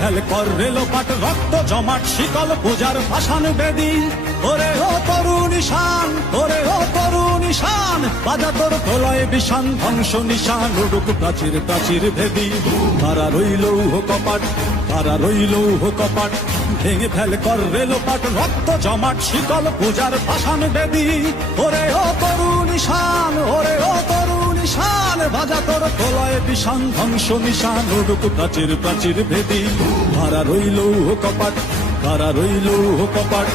Fail কর রেলোপাট রক্ত জমাট শিকল পূজার ভাসান বেদি। ওরে ও তরুণ ঈশান, ওরে ও তরুণ ঈশান, বাজা তোর প্রলয় বিষান ধ্বংস নিশান উড়ুক প্রাচীর প্রাচীর ভেদি। তারা রইল কপাট, তারা রইল কপাট, ভেঙে ফেল কর রেলোপাট রক্ত জমাট শিকল পূজার ভাসান বেদি। ওরে ও তরুণ ঈশান, ওরে ও তরুণ ঈশান, বাজা তোর প্রলয় বিষান ধ্বংস নিশান উড়ুক প্রাচীর প্রাচীর ভেদি। তারা রইল কপাট, তারা রইল কপাট।